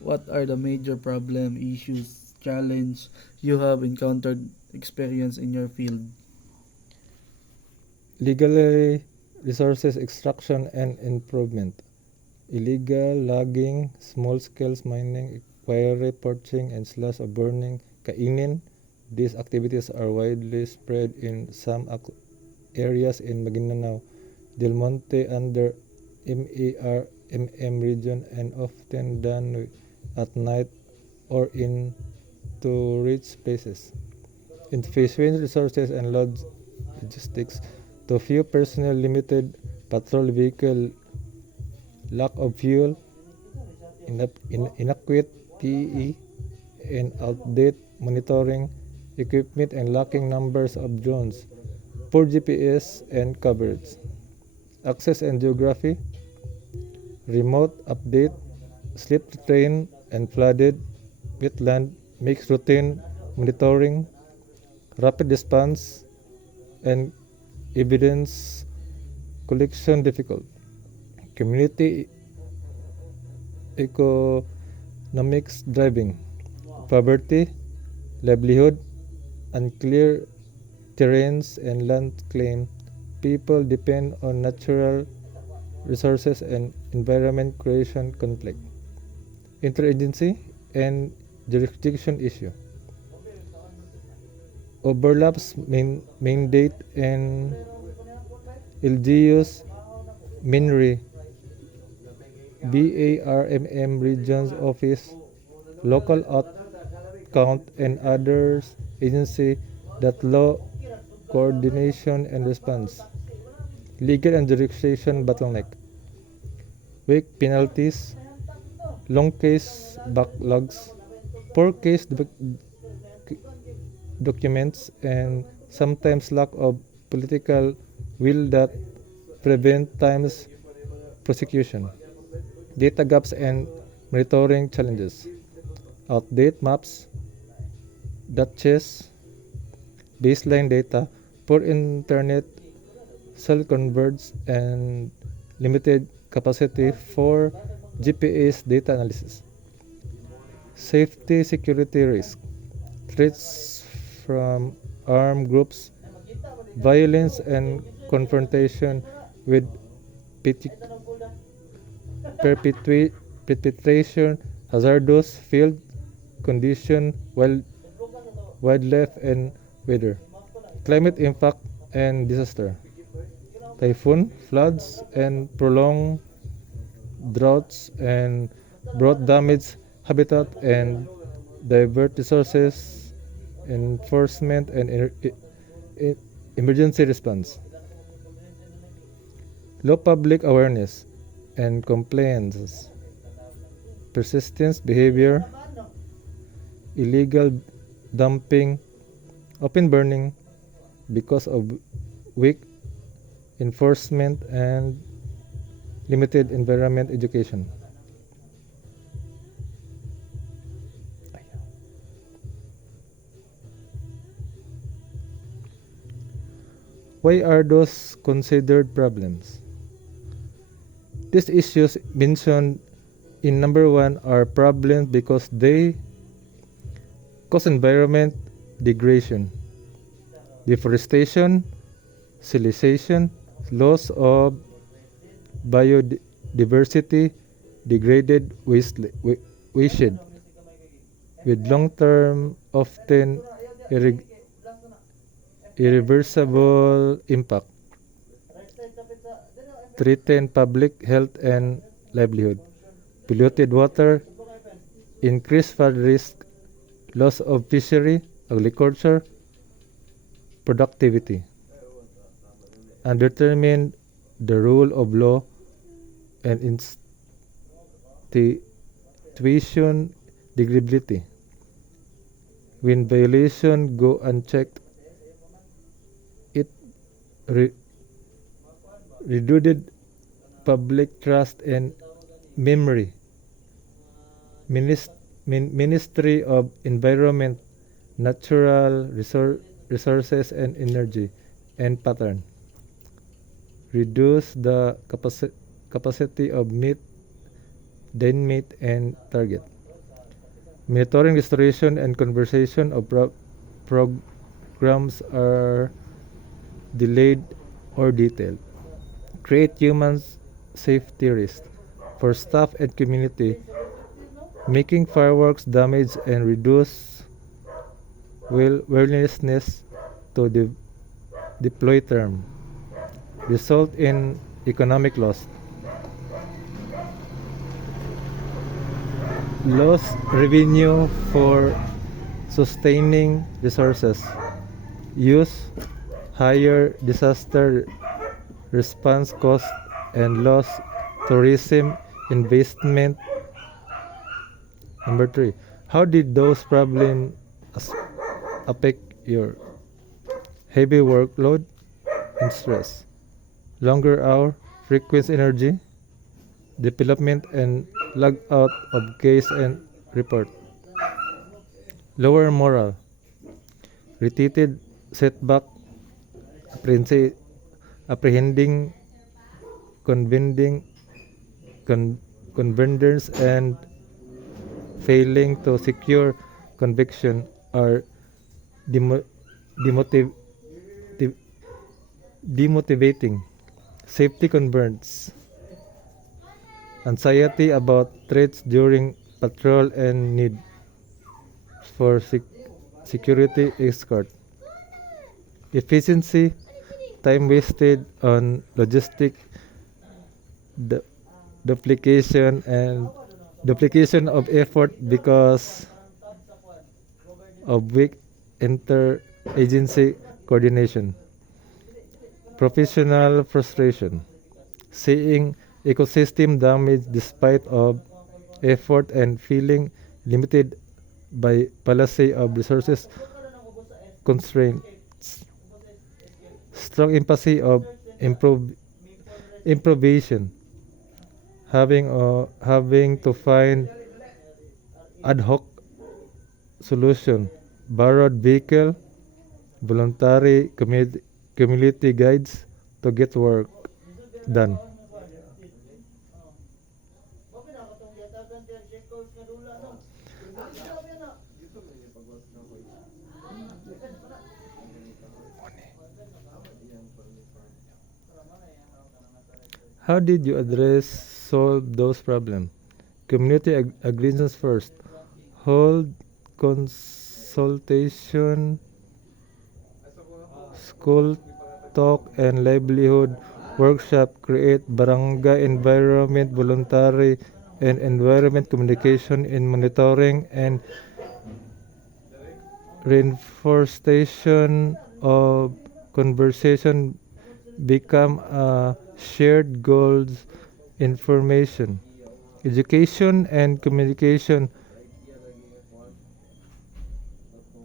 What are the major problem, issues, challenge you have encountered experience in your field? Legally, resources extraction and improvement. Illegal logging, small-scale mining, quarry poaching, and slash of burning, kainin. These activities are widely spread in some areas in Maguindanao, Del Monte under MERMM region and often done at night or in tourist places. Insufficient resources and logistics to few personnel, limited patrol vehicle, lack of fuel, inadequate PE, and outdated monitoring equipment and lacking numbers of drones, poor GPS and coverage. Access and geography, remote update, slip terrain and flooded wetland makes routine monitoring, rapid response, and evidence collection difficult. Community economics driving, poverty, livelihood, unclear terrains and land claim. People depend on natural resources and environment creation conflict. Interagency and jurisdiction issue. Overlaps mandate and LGU's MINRE, BARMM regions office, local account and others agency that law coordination and response. Legal and jurisdiction bottleneck. Weak penalties, long case backlogs, poor case documents, and sometimes lack of political will that prevent times prosecution. Data gaps and monitoring challenges. Outdated maps, Dutches, baseline data, poor internet, cell convergence, and limited capacity for GPS data analysis. Safety security risk, threats from armed groups, violence and confrontation with perpetration, hazardous field condition, wildlife and weather. Climate impact and disaster. Typhoon, floods, and prolonged droughts and broad damage habitat and divert resources, enforcement and emergency response. Low public awareness and compliance. Persistence behavior, illegal dumping, open burning because of weak enforcement and limited environment education. Why are those considered problems? These issues mentioned in number one are problems because they cause environment degradation, deforestation, silicization, loss of biodiversity, degraded waste with long-term, often irreversible impact, threaten public health and livelihood, polluted water, increased flood risk, loss of fishery, agriculture, productivity, and determine the rule of law and institution degradability. When violations go unchecked, it reduced public trust and memory. Ministry of Environment, Natural Resources and Energy and Pattern. Reduce the capacity of meet, then meet and target. Monitoring restoration and conservation of programs are delayed or detailed. Create human safety risk for staff and community, making fireworks damage and reduce willingness to deploy term, result in economic loss. Lost revenue for sustaining resources. Use higher disaster response cost and lost tourism investment. Number 3. How did those problems affect your heavy workload and stress? Longer hour, frequent energy, development and log out of case and report. Lower morale, repeated setback, apprehending, convending, convenders and failing to secure conviction are demotiv- demotivating. Safety concerns, anxiety about threats during patrol and need for security escort. Efficiency, time wasted on logistic du- duplication of effort because of weak interagency coordination. Professional frustration, seeing ecosystem damage despite of effort and feeling limited by policy of resources constraints. Strong empathy of improvisation, having to find ad hoc solution, borrowed vehicle, voluntary community guides to get work done. How did you solve those problems? Community agreements first. Hold consultation, school talk and livelihood workshop. Create barangay environment, voluntary and environment communication in monitoring and reinforcement of conversation become a shared goals information. Education and communication,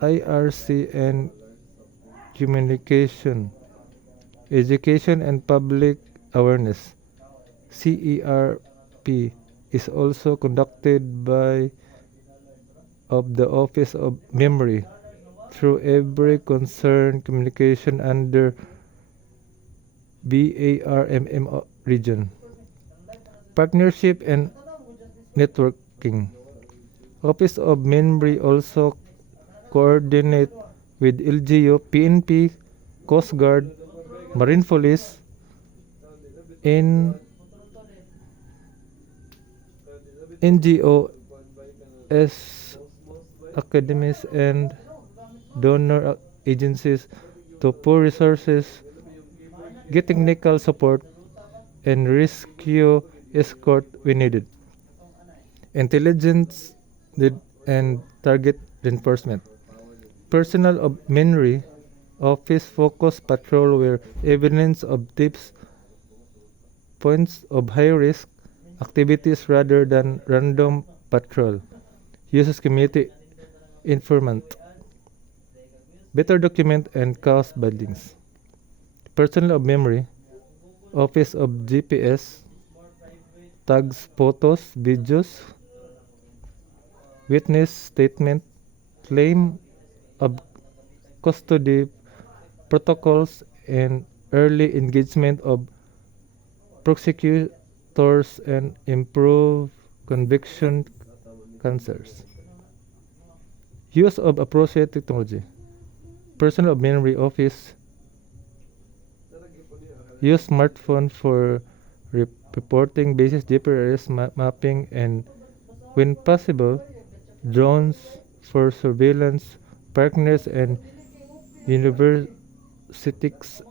IRC and communication. Education and public awareness, CERP, is also conducted by of the Office of Memory through every concerned communication under BARMM region. Partnership and networking. Office of Memory also coordinate with LGU, PNP, Coast Guard, Marine Police, in NGO, S academies and donor agencies to pool resources, get technical support, and rescue escort when needed. Intelligence and target reinforcement. Personnel of memory office focus patrol where evidence of tips points of high risk activities rather than random patrol. Uses community informant. Better document and cause bindings. Personnel of memory office of GPS tags photos, videos, witness statement, claim of custody protocols, and early engagement of prosecutors and improve conviction cancers. Use of appropriate technology. Person of memory office use smartphone for reporting basis GPS mapping and when possible drones for surveillance partners and universities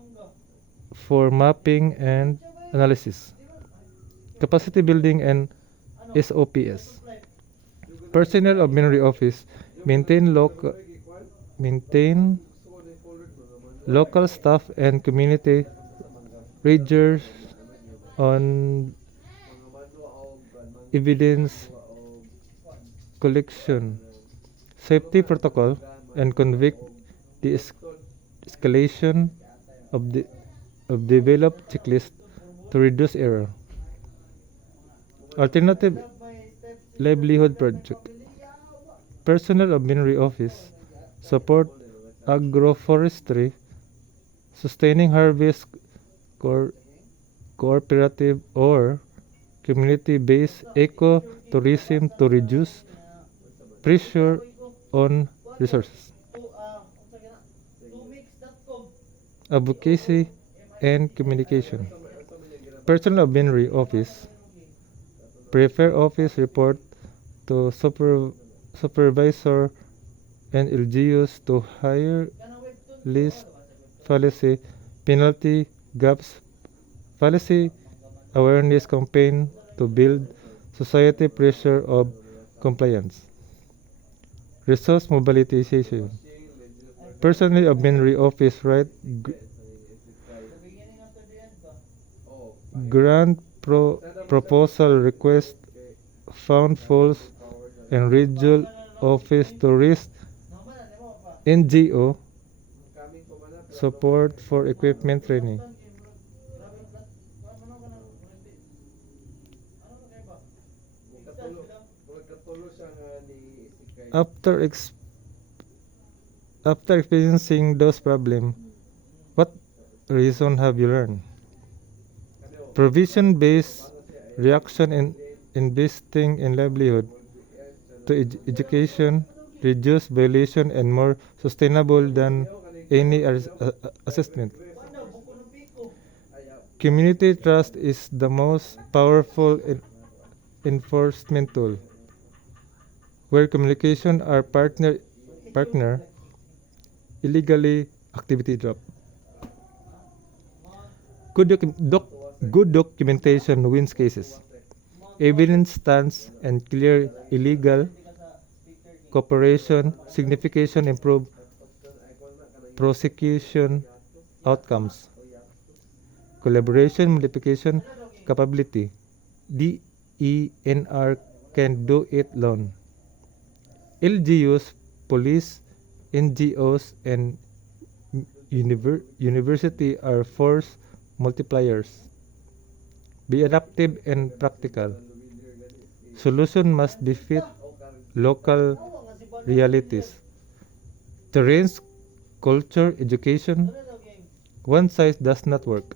for mapping and analysis. Capacity building and SOPs. Personnel of memory office maintain local staff and community rangers on evidence collection, safety protocol, and convict the escalation of the of developed checklist to reduce error. Alternative livelihood project. Personnel of minery office support agroforestry, sustaining harvest cooperative or community-based eco-tourism to reduce pressure on resources. Advocacy and communication. Personnel of minery office prepare office report to supervisor and LGUs to hire list policy penalty gaps policy awareness campaign to build society pressure of compliance. Resource mobilization. Personnel of minery office write grant proposal request found false and regional office to risk NGO support for equipment training. After experiencing those problems, what reason have you learned? Provision-based reaction in investing in livelihood to education, reduce violation and more sustainable than any assessment. Community trust is the most powerful enforcement tool. Where communication are partner illegally activity drop. Good documentation wins cases. Evidence stands and clear illegal cooperation significant improve prosecution outcomes. Collaboration multiplication capability. DENR can do it alone. LGUs, police, NGOs, and university are force multipliers. Be adaptive and practical. Solution must befit local realities. Terrains, culture, education. One size does not work.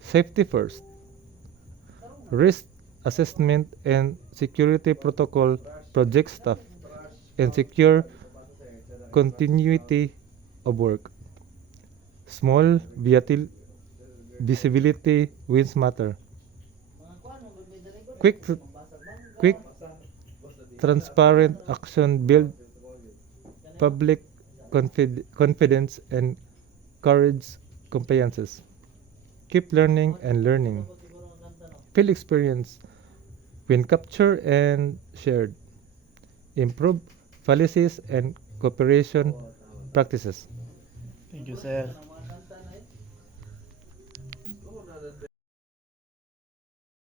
Safety first. Risk assessment and security protocol project staff and secure continuity of work. Small visibility wins matter. Quick transparent action build public confidence and courage compliances. Keep learning and learning. Feel experience when captured and shared. Improve policies and cooperation practices. Thank you, sir.